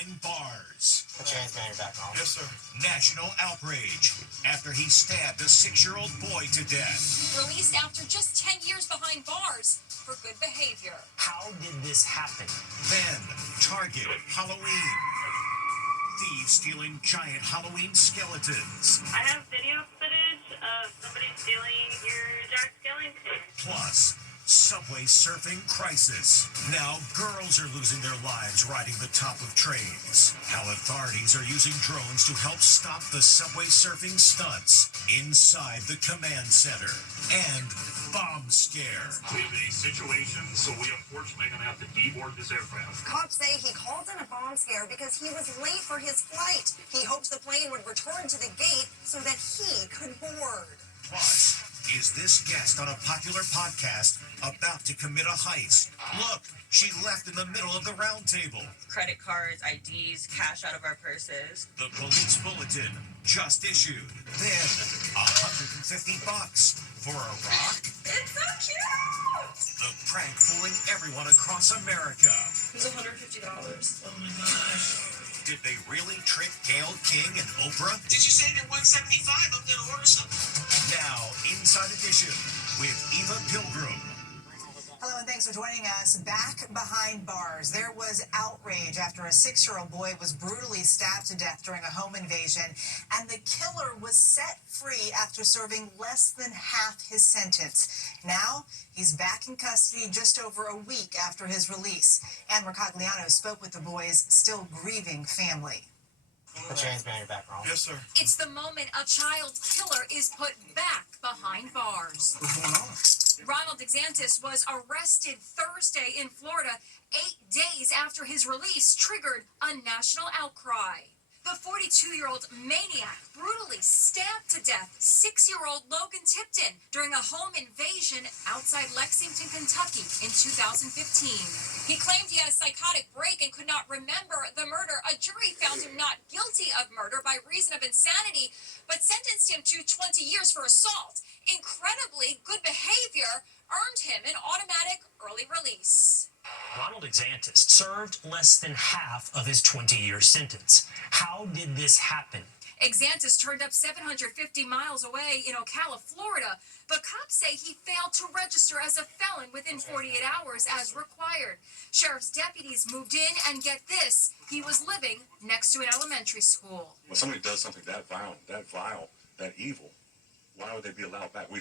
behind bars. Put your hands behind your back, Ron. Yes, sir. National outrage after he stabbed a 6-year-old boy to death. Released after just 10 years behind bars for good behavior. How did this happen? Then, Target Halloween. Thieves stealing giant Halloween skeletons. I have video footage of somebody stealing your Jack Skellington. Plus, subway surfing crisis. Now girls are losing their lives riding the top of trains. How authorities are using drones to help stop the subway surfing stunts inside the command center. And bomb scare. We have a situation, so we unfortunately are going to have to deboard this aircraft. Cops say he called in a bomb scare because he was late for his flight. He hoped the plane would return to the gate so that he could board. Plus, is this guest on a popular podcast about to commit a heist? Look, she left in the middle of the round table. Credit cards, IDs, cash out of our purses. The police bulletin just issued. Then, $150 for a rock. It's so cute! The prank fooling everyone across America. It's $150. Oh my gosh. Did they really trick Gayle King and Oprah? Did you say they're $175? I'm going to order something. Now, Inside Edition with Eva Pilgrim. Hello and thanks for joining us. Back behind bars, there was outrage after a 6-year-old boy was brutally stabbed to death during a home invasion, and the killer was set free after serving less than half his sentence. Now, he's back in custody just over a week after his release. Ann Mercogliano spoke with the boy's still grieving family. Put your hands behind your back, Ron. Yes, sir. It's the moment a child killer is put back behind bars. What's going on? Ronald DeSantis was arrested Thursday in Florida, 8 days after his release triggered a national outcry. The 42-year-old maniac brutally stabbed to death 6-year-old Logan Tipton during a home invasion outside Lexington, Kentucky in 2015. He claimed he had a psychotic break and could not remember the murder. A jury found him not guilty of murder by reason of insanity, but sentenced him to 20 years for assault. Incredibly, good behavior earned him an automatic early release. Ronald DeSantis served less than half of his 20-year sentence. How did this happen? DeSantis turned up 750 miles away in Ocala, Florida, but cops say he failed to register as a felon within 48 hours as required. Sheriff's deputies moved in, and get this, he was living next to an elementary school. When somebody does something that violent, that vile, that evil, why would they be allowed back? We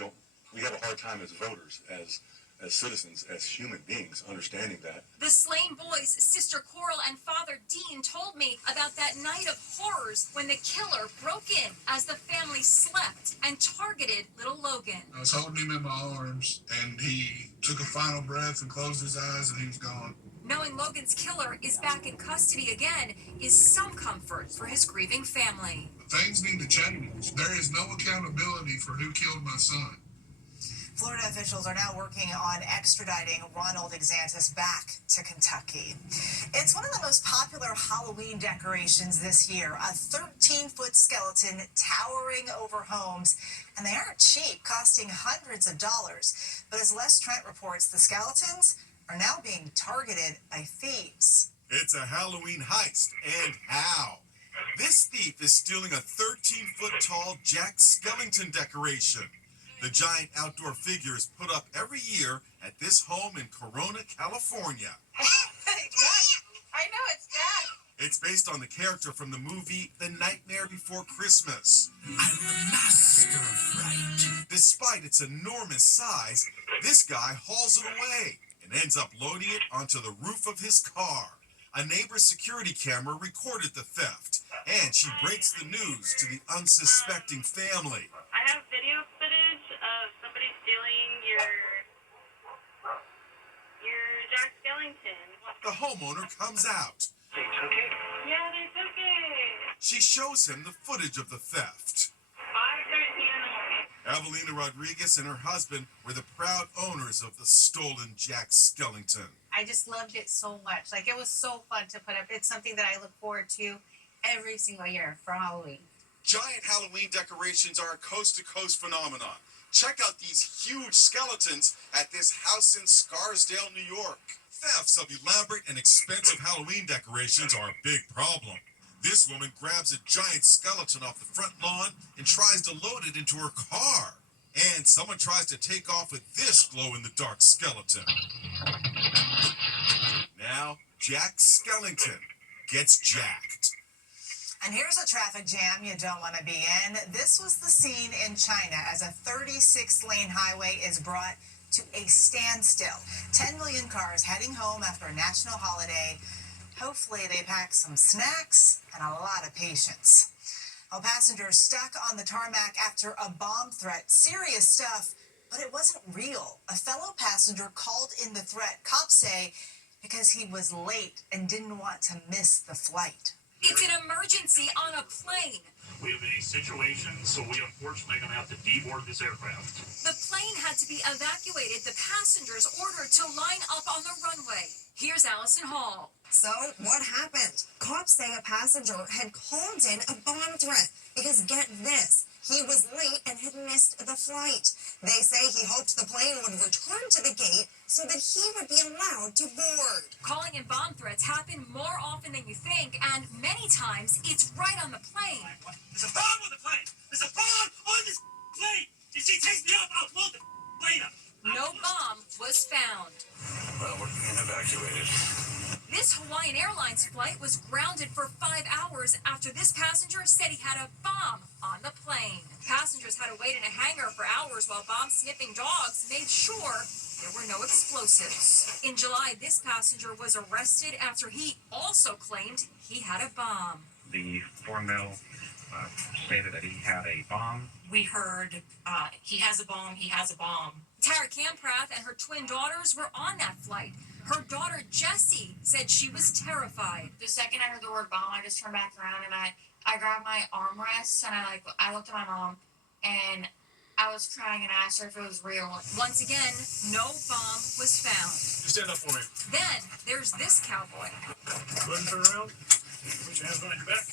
have a hard time as voters, as citizens, as human beings, understanding that. The slain boy's sister Coral and father Dean told me about that night of horrors when the killer broke in as the family slept and targeted little Logan. I was holding him in my arms, and he took a final breath and closed his eyes, and he was gone. Knowing Logan's killer is back in custody again is some comfort for his grieving family. Things need to change. There is no accountability for who killed my son. Florida officials are now working on extraditing Ronald DeSantis back to Kentucky. It's one of the most popular Halloween decorations this year, a 13-foot skeleton towering over homes, and they aren't cheap, costing hundreds of dollars. But as Les Trent reports, the skeletons are now being targeted by thieves. It's a Halloween heist, and how? This thief is stealing a 13-foot tall Jack Skellington decoration. The giant outdoor figure is put up every year at this home in Corona, California. Jack! I know, it's Jack! It's based on the character from the movie The Nightmare Before Christmas. I'm the master of fright. Despite its enormous size, this guy hauls it away and ends up loading it onto the roof of his car. A neighbor's security camera recorded the theft, and she breaks the news to the unsuspecting family. I have video footage of somebody stealing your Jack Skellington. The homeowner comes out. They took it? Yeah, they took it. She shows him the footage of the theft. 5:13 in the morning. Avelina Rodriguez and her husband were the proud owners of the stolen Jack Skellington. I just loved it so much. Like, it was so fun to put up. It's something that I look forward to every single year for Halloween. Giant Halloween decorations are a coast-to-coast phenomenon. Check out these huge skeletons at this house in Scarsdale, New York. Thefts of elaborate and expensive Halloween decorations are a big problem. This woman grabs a giant skeleton off the front lawn and tries to load it into her car. And someone tries to take off with this glow-in-the-dark skeleton. Now, Jack Skellington gets jacked. And here's a traffic jam you don't want to be in. This was the scene in China as a 36-lane highway is brought to a standstill. 10 million cars heading home after a national holiday. Hopefully they pack some snacks and a lot of patience. A passenger stuck on the tarmac after a bomb threat. Serious stuff, but it wasn't real. A fellow passenger called in the threat, cops say, because he was late and didn't want to miss the flight. It's an emergency on a plane. We have a situation, so we unfortunately are going to have to deboard this aircraft. The plane had to be evacuated. The passengers ordered to line up on the runway. Here's Allison Hall. So, what happened? Cops say a passenger had called in a bomb threat because, get this, he was late and had missed the flight. They say he hoped the plane would return to the gate so that he would be allowed to board. Calling in bomb threats happen more often than you think, and many times it's right on the plane. There's a bomb on the plane! There's a bomb on this plane! If she takes me up, I'll blow the plane up! No bomb was found. Well, we're being evacuated. This Hawaiian Airlines flight was grounded for 5 hours after this passenger said he had a bomb on the plane. Passengers had to wait in a hangar for hours while bomb-sniffing dogs made sure there were no explosives. In July, this passenger was arrested after he also claimed he had a bomb. The formal stated that he had a bomb. We heard he has a bomb, he has a bomb. Tara Kamprath and her twin daughters were on that flight. Her daughter, Jessie, said she was terrified. The second I heard the word bomb, I just turned back around and I grabbed my armrest and I looked at my mom and I was crying and asked her if it was real. Once again, no bomb was found. You stand up for me. Then there's this cowboy. Go ahead and turn around. Put your hands behind your back.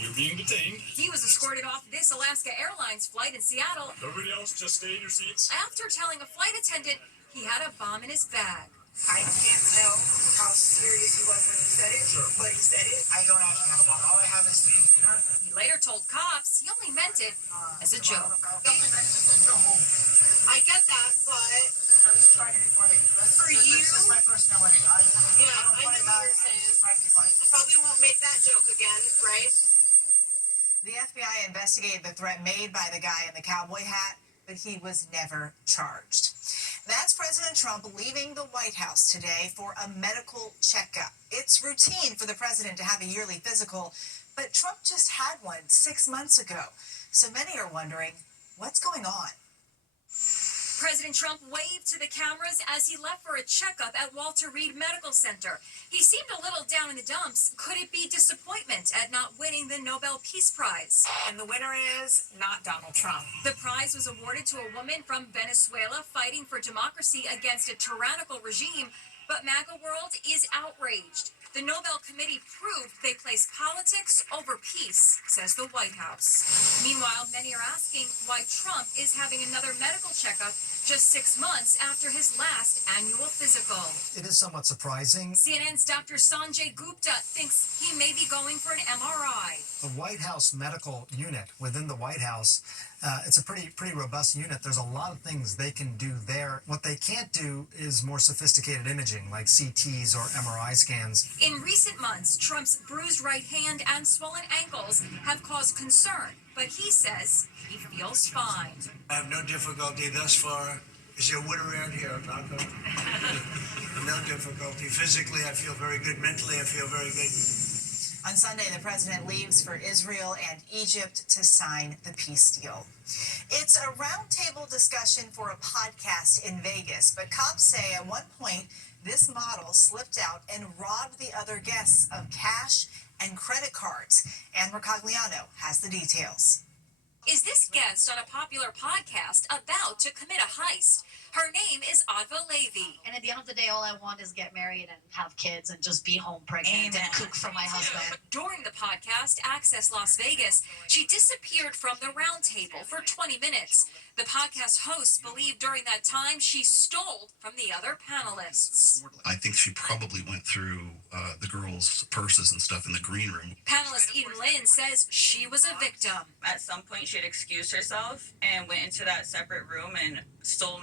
You're being detained. He was escorted off this Alaska Airlines flight in Seattle. Everybody else, just stay in your seats. After telling a flight attendant he had a bomb in his bag. I can't tell how serious he was when he said it, but he said it. I don't actually have a bomb. All I have is the computer. He later told cops he only meant it as a joke. I get that, but I'm just trying to be funny. For you? This is my personality. I know what you're saying. I probably won't make that joke again, right? The FBI investigated the threat made by the guy in the cowboy hat, but he was never charged. That's President Trump leaving the White House today for a medical checkup. It's routine for the president to have a yearly physical, but Trump just had one 6 months ago. So many are wondering, what's going on? President Trump waved to the cameras as he left for a checkup at Walter Reed Medical Center. He seemed a little down in the dumps. Could it be disappointment at not winning the Nobel Peace Prize? And the winner is not Donald Trump. The prize was awarded to a woman from Venezuela fighting for democracy against a tyrannical regime, but MAGA world is outraged. The Nobel Committee proved they place politics over peace, says the White House. Meanwhile, many are asking why Trump is having another medical checkup just 6 months after his last annual physical. It is somewhat surprising. CNN's Dr. Sanjay Gupta thinks he may be going for an MRI. The White House medical unit within the White House, it's a pretty robust unit. There's a lot of things they can do there. What they can't do is more sophisticated imaging like CTs or MRI scans. In recent months, Trump's bruised right hand and swollen ankles have caused concern, but he says he feels fine. I have no difficulty thus far. Is there wood around here? No difficulty. Physically, I feel very good. Mentally, I feel very good. On Sunday, the president leaves for Israel and Egypt to sign the peace deal. It's a roundtable discussion for a podcast in Vegas, but cops say at one point this model slipped out and robbed the other guests of cash and credit cards. Ann Mercogliano has the details. Is this guest on a popular podcast about to commit a heist? Her name is Adva Levi. And at the end of the day, all I want is get married and have kids and just be home pregnant and cook for my husband. During the podcast, Access Las Vegas, she disappeared from the roundtable for 20 minutes. The podcast hosts believe during that time she stole from the other panelists. I think she probably went through the girls' purses and stuff in the green room. Panelist Eden Lynn says she was a victim. At some point, she had excused herself and went into that separate room and stole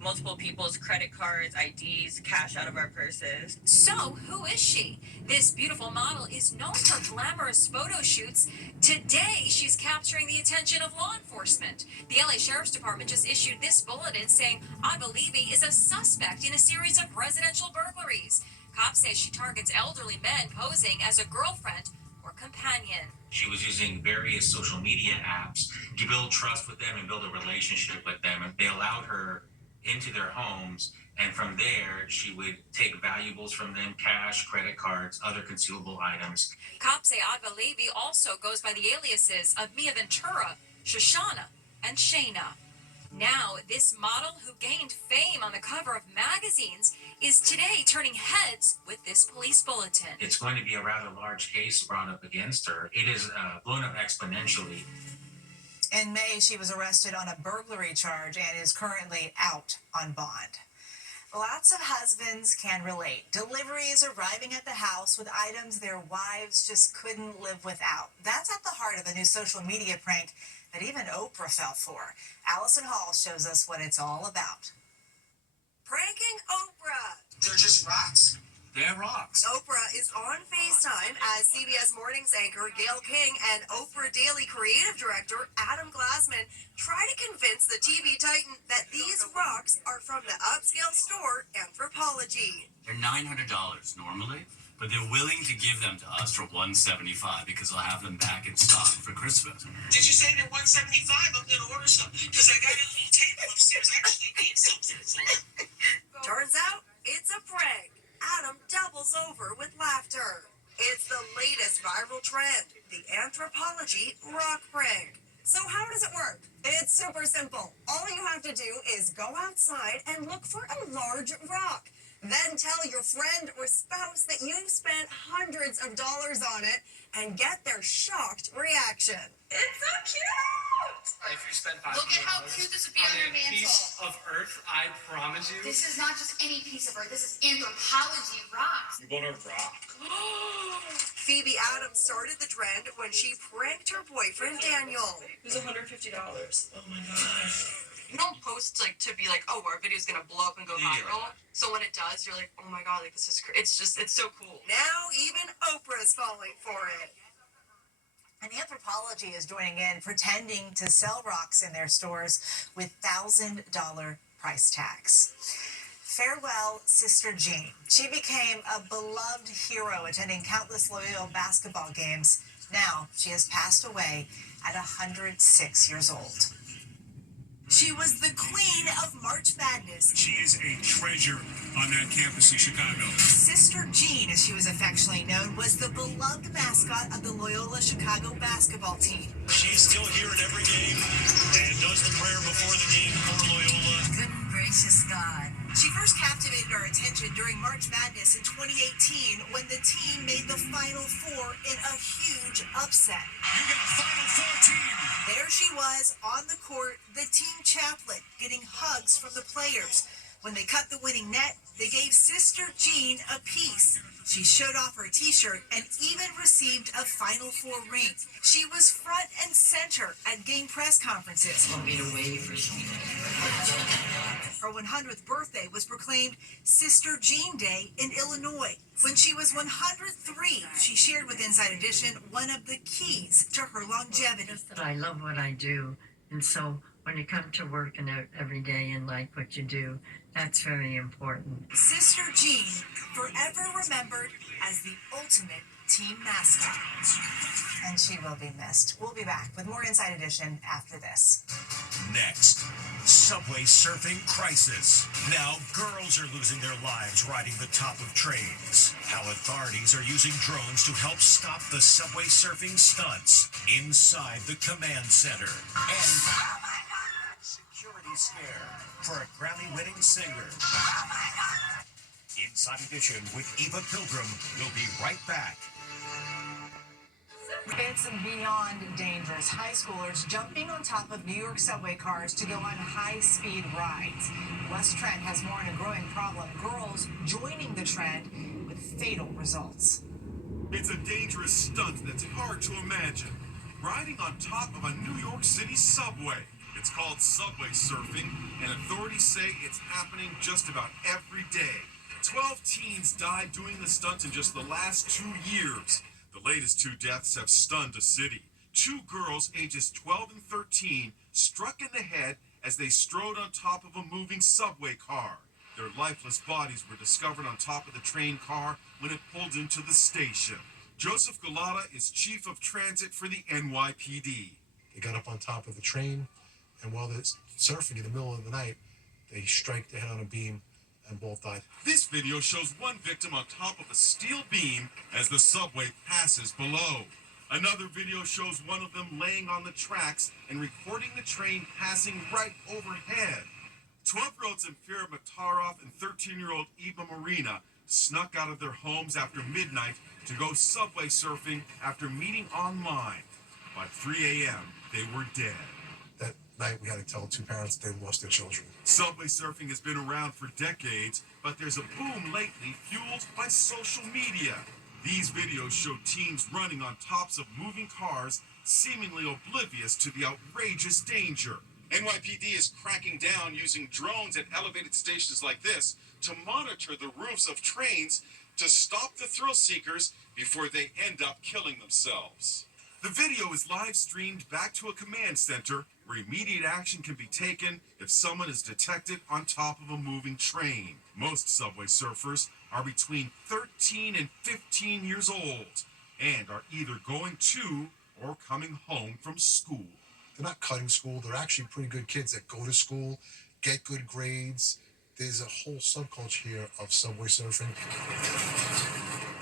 multiple people's credit cards, IDs, cash out of our purses. So, who is she? This beautiful model is known for glamorous photo shoots. Today, she's capturing the attention of law enforcement. The LA Sheriff's Department just issued this bulletin saying Adva Levi is a suspect in a series of residential burglaries. Cops say she targets elderly men posing as a girlfriend or companion. She was using various social media apps to build trust with them and build a relationship with them. And they allowed her into their homes. And from there, she would take valuables from them, cash, credit cards, other concealable items. Cops say Adva Levi also goes by the aliases of Mia Ventura, Shoshana, and Shayna. Now, this model who gained fame on the cover of magazines is today turning heads with this police bulletin. It's going to be a rather large case brought up against her. It is blown up exponentially. In May, she was arrested on a burglary charge and is currently out on bond. Lots of husbands can relate. Deliveries arriving at the house with items their wives just couldn't live without. That's at the heart of a new social media prank that even Oprah fell for. Allison Hall shows us what it's all about. Pranking Oprah. They're just rocks. They're rocks. Oprah is on FaceTime as CBS Mornings anchor Gayle King and Oprah Daily creative director Adam Glassman try to convince the TV titan that these rocks are from the upscale store Anthropologie. They're $900 normally, but they're willing to give them to us for $175 because they'll have them back in stock for Christmas. Did you say they're $175? I'm going to order some because I got a little table upstairs I actually need something for. Turns out it's a prank. Adam doubles over with laughter. It's the latest viral trend, the Anthropologie rock prank. So how does it work? It's super simple. All you have to do is go outside and look for a large rock. Then tell your friend or spouse that you've spent hundreds of dollars on it and get their shocked reaction. It's so cute! If you spend $500 Look at how cute this would be on your mantle. piece of earth, I promise you. This is not just any piece of earth. This is Anthropologie rocks. You bought a rock. Phoebe Adams started the trend when she pranked her boyfriend Daniel. It was $150. Oh my gosh. You don't post to be like, oh, our video's gonna blow up and go viral. So when it does, you're like, oh my god, like this is it's so cool. Now even Oprah's falling for it. And Anthropologie is joining in, pretending to sell rocks in their stores with $1,000 price tags. Farewell, Sister Jean. She became a beloved hero, attending countless Loyola basketball games. Now she has passed away at 106 years old. She was the queen of March Madness. She is a treasure on that campus in Chicago. Sister Jean, as she was affectionately known, was the beloved mascot of the Loyola Chicago basketball team. She's still here at every game and does the prayer before the game for Loyola. Good gracious God. She first captivated our attention during March Madness in 2018 when the team made the Final Four in a huge upset. You got Final Four team. There she was on the court, the team chaplain, getting hugs from the players. When they cut the winning net, they gave Sister Jean a piece. She showed off her t-shirt and even received a Final Four ring. She was front and center at game press conferences. Want me to wait for something? Her 100th birthday was proclaimed Sister Jean Day in Illinois. When she was 103, she shared with Inside Edition one of the keys to her longevity. Just that I love what I do, and so when you come to work and every day and like what you do, that's very important. Sister Jean, forever remembered as the ultimate team mascot. And she will be missed. We'll be back with more Inside Edition after this. Next, subway surfing crisis. Now girls are losing their lives riding the top of trains. How authorities are using drones to help stop the subway surfing stunts inside the command center. And security Security Scare for a Grammy-winning singer. Inside Edition with Eva Pilgrim. We'll be right back. It's beyond dangerous. High schoolers jumping on top of New York subway cars to go on high-speed rides. West Trent has more on a growing problem. Girls joining the trend with fatal results. It's a dangerous stunt that's hard to imagine. Riding on top of a New York City subway. It's called subway surfing, and authorities say it's happening just about every day. 12 teens died doing the stunt in just the last 2 years. The latest 2 deaths have stunned a city. 2 girls ages 12 and 13 struck in the head as they strode on top of a moving subway car. Their lifeless bodies were discovered on top of the train car when it pulled into the station. Joseph Galata is chief of transit for the NYPD. They got up on top of the train, and while they're surfing in the middle of the night, they strike their head on a beam and both died. This video shows one victim on top of a steel beam as the subway passes below. Another video shows one of them laying on the tracks and recording the train passing right overhead. 12-year-old Zemfira Mataroff and 13-year-old Eva Marina snuck out of their homes after midnight to go subway surfing after meeting online. By 3 a.m., they were dead. That night, we had to tell 2 parents that they lost their children. Subway surfing has been around for decades, but there's a boom lately fueled by social media. These videos show teens running on tops of moving cars, seemingly oblivious to the outrageous danger. NYPD is cracking down using drones at elevated stations like this to monitor the roofs of trains to stop the thrill seekers before they end up killing themselves. The video is live streamed back to a command center where immediate action can be taken if someone is detected on top of a moving train. Most subway surfers are between 13 and 15 years old and are either going to or coming home from school. They're not cutting school. They're actually pretty good kids that go to school, get good grades. There's a whole subculture here of subway surfing.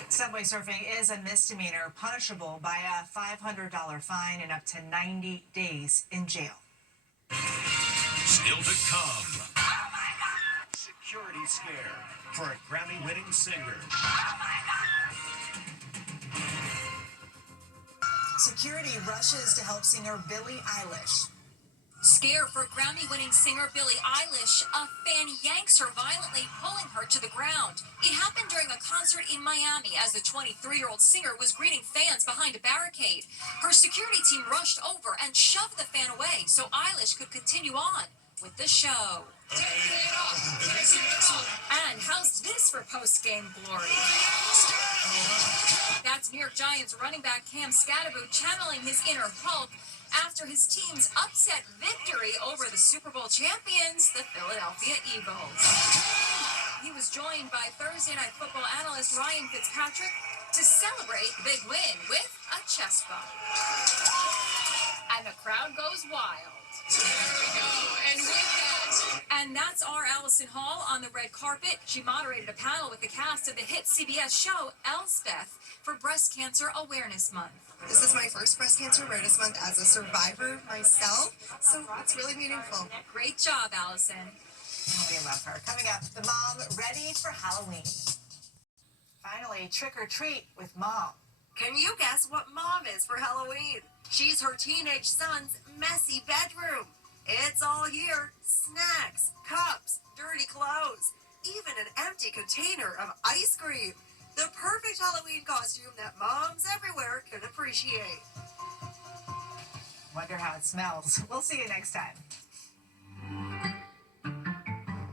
Subway surfing is a misdemeanor punishable by a $500 fine and up to 90 days in jail. Still to come. Security Scare for a Grammy-winning singer. Security rushes to help singer Billie Eilish. Scare for Grammy-winning singer Billie Eilish. A fan yanks her violently, pulling her to the ground. It happened during a concert in Miami as the 23-year-old singer was greeting fans behind a barricade. Her security team rushed over and shoved the fan away so Eilish could continue on with the show. And how's this for post-game glory? That's New York Giants running back Cam Scatterbo channeling his inner Hulk after his team's upset victory over the Super Bowl champions, the Philadelphia Eagles. He was joined by Thursday Night Football analyst Ryan Fitzpatrick to celebrate the big win with a chest bump. And the crowd goes wild. There we go. And with that. And that's our Allison Hall on the red carpet. She moderated a panel with the cast of the hit CBS show Elsbeth for Breast Cancer Awareness Month. This is my first Breast Cancer Awareness Month as a survivor myself, so it's really meaningful. Great job, Allison. Oh, we love her. Coming up, the mom ready for Halloween. Finally, trick or treat with mom. Can you guess what mom is for Halloween? She's her teenage son's messy bedroom. It's all here. Snacks, cups, dirty clothes, even an empty container of ice cream. The perfect Halloween costume that moms everywhere can appreciate. Wonder how it smells. We'll see you next time.